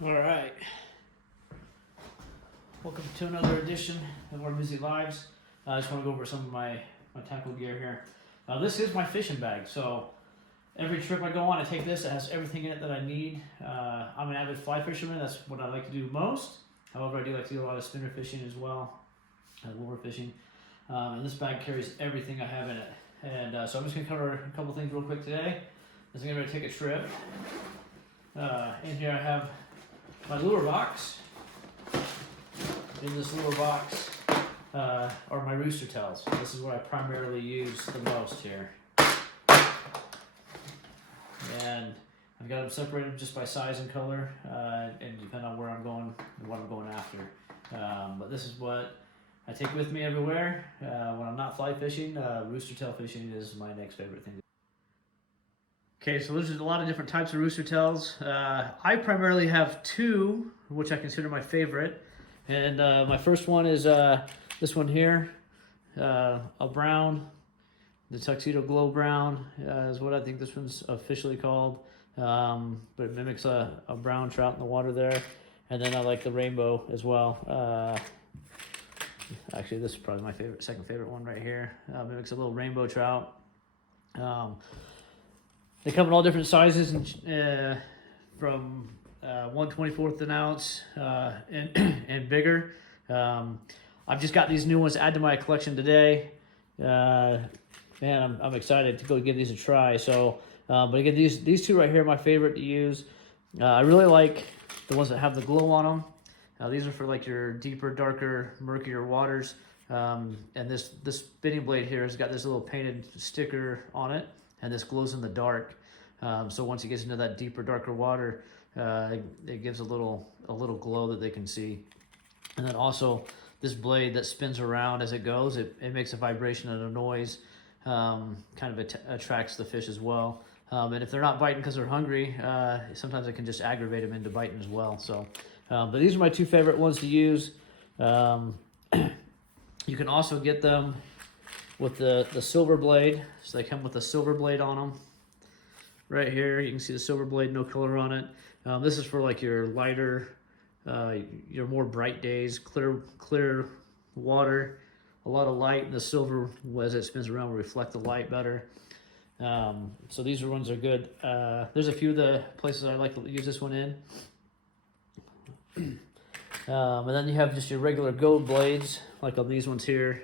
All right. Welcome to another edition of our Busy Lives. I just want to go over some of my tackle gear here. This is my fishing bag, so every trip I go on, I take this. It has everything in it that I need. I'm an avid fly fisherman. That's what I like to do most. However, I do like to do a lot of spinner fishing as well, lure fishing. And this bag carries everything I have in it. And so I'm just going to cover a couple things real quick today. As I'm going to take a trip. In here I have my lure box. In this lure box are my Rooster Tails. This is what I primarily use the most here. And I've got them separated just by size and color, and depending on where I'm going and what I'm going after. But this is what I take with me everywhere. When I'm not fly fishing, rooster tail fishing is my next favorite thing. Okay, so there's a lot of different types of rooster tails. I primarily have two, which I consider my favorite. And my first one is this one here, a brown, the tuxedo glow brown is what I think this one's officially called. But it mimics a brown trout in the water there. And then I like the rainbow as well. Actually, this is probably my second favorite one right here. Mimics a little rainbow trout. They come in all different sizes, from 1/24 of an ounce and bigger. I've just got these new ones to add to my collection today. Man, I'm excited to go give these a try. So, but again, these two right here are my favorite to use. I really like the ones that have the glow on them. These are for like your deeper, darker, murkier waters. And this spinning blade here has got this little painted sticker on it, and this glows in the dark. So once it gets into that deeper, darker water, it gives a little glow that they can see. And then also this blade that spins around as it goes, it makes a vibration and a noise, kind of attracts the fish as well. And if they're not biting because they're hungry, sometimes it can just aggravate them into biting as well. So, but these are my two favorite ones to use. You can also get them with the silver blade. So they come with a silver blade on them. Right here, you can see the silver blade, no color on it. This is for like your lighter, your more bright days, clear water, a lot of light, and the silver, as it spins around, will reflect the light better. So these ones are good. There's a few of the places I like to use this one in. And then you have just your regular gold blades, like on these ones here.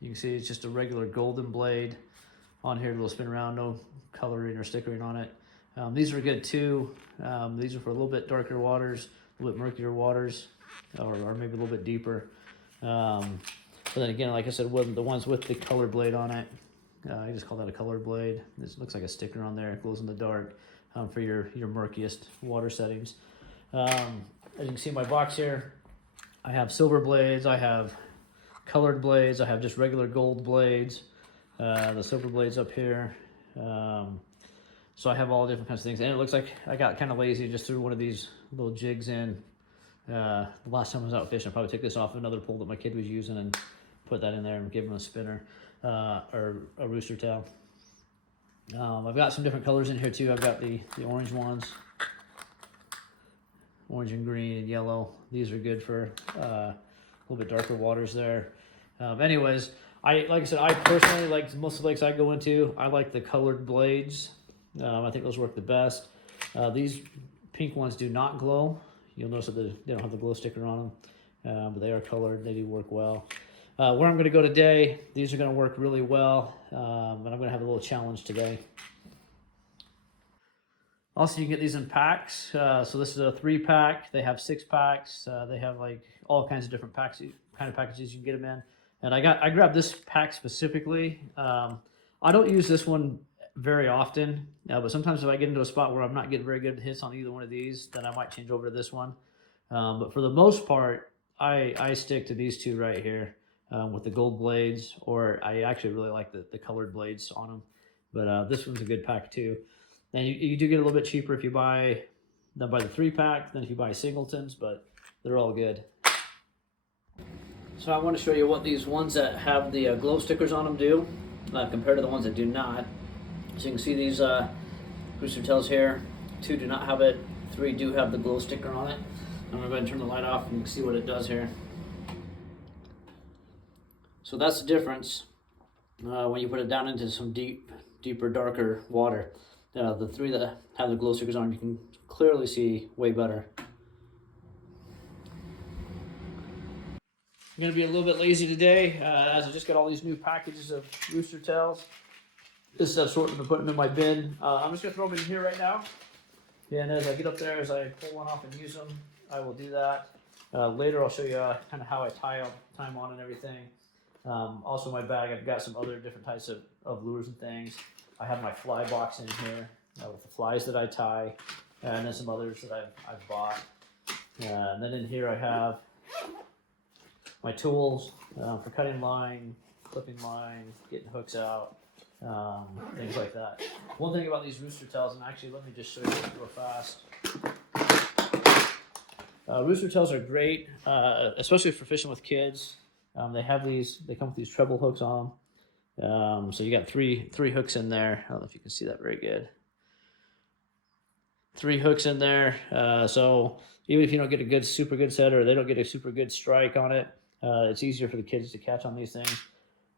You can see it's just a regular golden blade on here. It'll spin around, no coloring or stickering on it. These are good too. These are for a little bit darker waters, a little bit murkier waters, or maybe a little bit deeper. But then again, like I said, the ones with the color blade on it, I just call that a color blade. This looks like a sticker on there. It glows in the dark for your murkiest water settings. As you can see in my box here, I have silver blades, I have colored blades, I have just regular gold blades. The silver blades up here. So I have all different kinds of things. And it looks like I got kind of lazy and just threw one of these little jigs in. The last time I was out fishing, I probably took this off another pole that my kid was using and put that in there and give him a spinner or a rooster tail. I've got some different colors in here too. I've got the orange ones. Orange and green and yellow. These are good for a little bit darker waters there. Anyways, like I said, I personally like most of the lakes I go into. I like the colored blades. I think those work the best. These pink ones do not glow. You'll notice that they don't have the glow sticker on them, but they are colored. They do work well. Where I'm going to go today, these are going to work really well, and I'm going to have a little challenge today. Also, you can get these in packs. So this is a 3-pack. They have 6 packs. They have like all kinds of different kind of packages you can get them in. And I grabbed this pack specifically. I don't use this one very often, but sometimes if I get into a spot where I'm not getting very good hits on either one of these, then I might change over to this one. But for the most part, I stick to these two right here with the gold blades, or I actually really like the colored blades on them. But this one's a good pack too. And you do get a little bit cheaper if you buy the 3-pack than if you buy singletons, but they're all good. So I want to show you what these ones that have the glow stickers on them do compared to the ones that do not. So you can see these Rooster Tails here. 2 do not have it. 3 do have the glow sticker on it. I'm gonna go ahead and turn the light off and you can see what it does here. So that's the difference when you put it down into some deeper, darker water. The 3 that have the glow stickers on, you can clearly see way better. I'm gonna be a little bit lazy today as I just got all these new packages of Rooster Tails. This is assortment I'm putting in my bin. I'm just gonna throw them in here right now. And as I get up there, as I pull one off and use them, I will do that. Later I'll show you kind of how I tie them on and everything. Also in my bag, I've got some other different types of lures and things. I have my fly box in here with the flies that I tie, and then some others that I've bought. And then in here I have my tools for cutting line, clipping line, getting hooks out, things like that. One thing about these Rooster Tails, and actually let me just show you real fast. Rooster Tails are great, especially for fishing with kids. They come with these treble hooks on them. So you got three hooks in there. I don't know if you can see that very good. 3 hooks in there. So even if you don't get a super good set, or they don't get a super good strike on it, it's easier for the kids to catch on these things.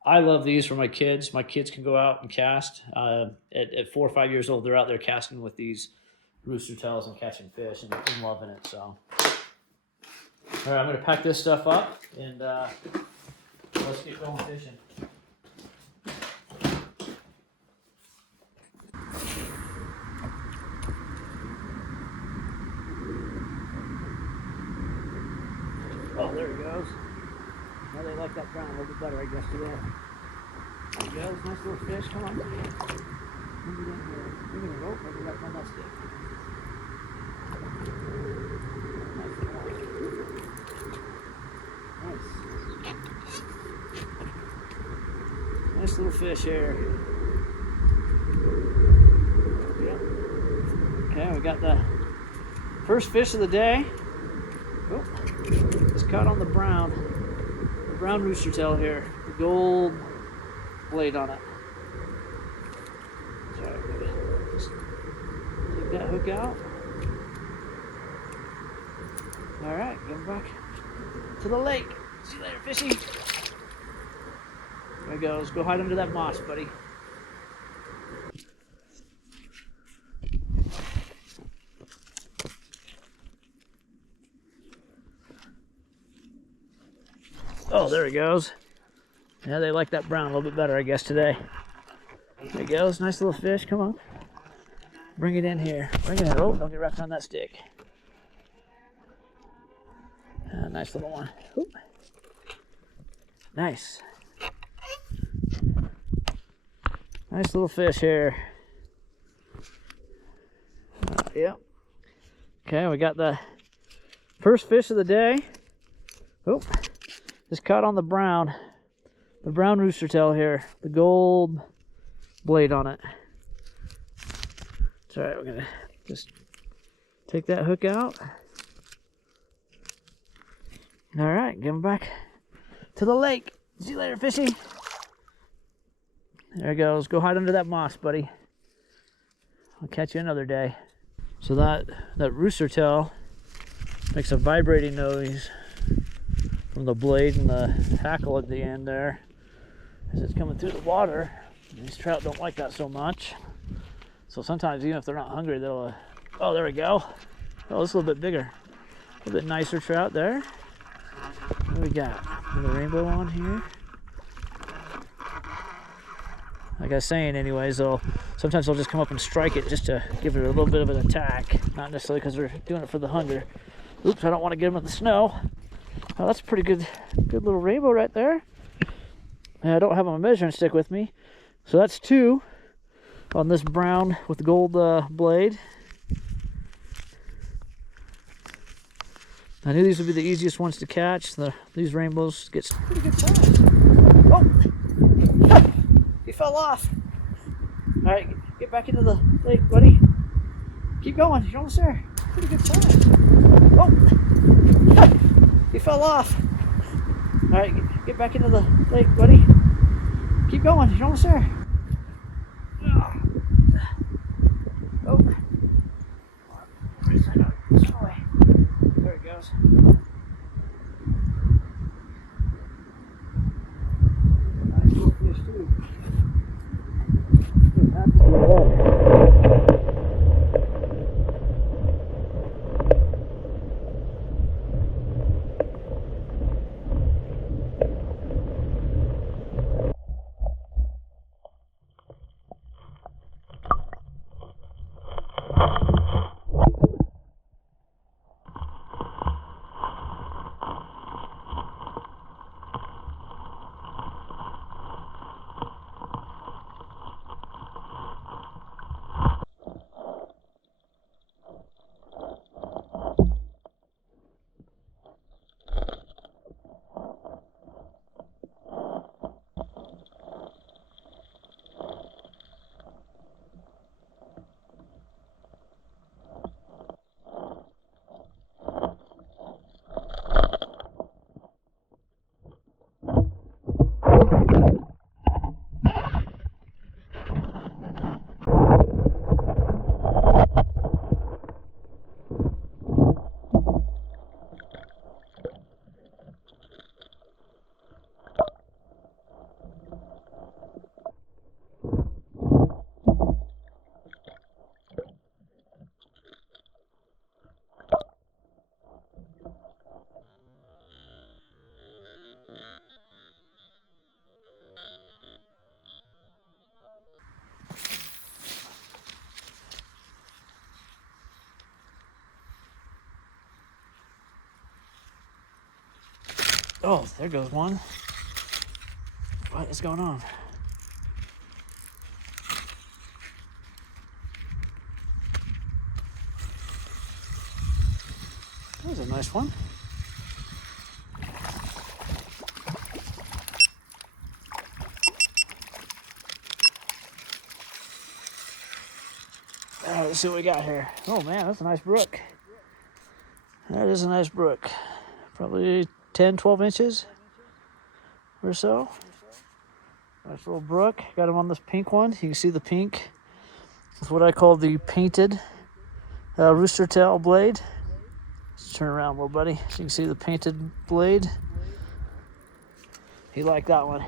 I love these for my kids. My kids can go out and cast. At 4 or 5 years old, they're out there casting with these Rooster Tails and catching fish and loving it. So, all right, I'm gonna pack this stuff up and let's get going fishing. Oh, there he goes. Now they like that brown a little bit better, I guess, today. There he goes, nice little fish. Come on. Bring it in here. Bring it in. Oh, maybe right on that stick. Nice little fish here. Yep. Okay, we got the first fish of the day. Oh, it's caught on the brown Rooster Tail here. The gold blade on it. So I'm gonna just take that hook out. All right, get him back to the lake. See you later, fishy. There he goes. Go hide under that moss, buddy. Oh, there he goes. Yeah, they like that brown a little bit better, I guess, today. There he goes. Nice little fish. Come on. Bring it in here. Bring it in. Oh, don't get wrapped on that stick. Nice little one. Oop. Nice. Nice little fish here. Yep. Okay, we got the first fish of the day. Oh, just caught on the brown Rooster Tail here. The gold blade on it. It's all right, we're gonna just take that hook out. All right, get him back to the lake. See you later, fishy. There he goes. Go hide under that moss, buddy. I'll catch you another day. So that Rooster Tail makes a vibrating noise from the blade and the hackle at the end there as it's coming through the water. These trout don't like that so much. So sometimes, even if they're not hungry, they'll... oh, there we go. Oh, it's a little bit bigger. A little bit nicer trout there. What do we got? The rainbow on here. Like I was saying, anyways, sometimes they'll just come up and strike it just to give it a little bit of an attack. Not necessarily because they're doing it for the hunger. Oops, I don't want to get them in the snow. Oh, that's a pretty good little rainbow right there. And I don't have a measuring stick with me. So that's 2 on this brown with the gold blade. I knew these would be the easiest ones to catch. These rainbows get pretty good size. Oh! He fell off. All right, get back into the lake, buddy. Keep going. You're almost there. Pretty good size. Oh! He fell off. All right, get back into the lake, buddy. Keep going. You're almost there. Oh. Oh, there goes one. What is going on? That was a nice one. All right, let's see what we got here. Oh man, that's a nice brook. That is a nice brook. Probably 10, 12 inches or so. Nice little brook. Got him on this pink one. You can see the pink. It's what I call the painted Rooster Tail blade. Let's turn around, little buddy, so you can see the painted blade. He liked that one.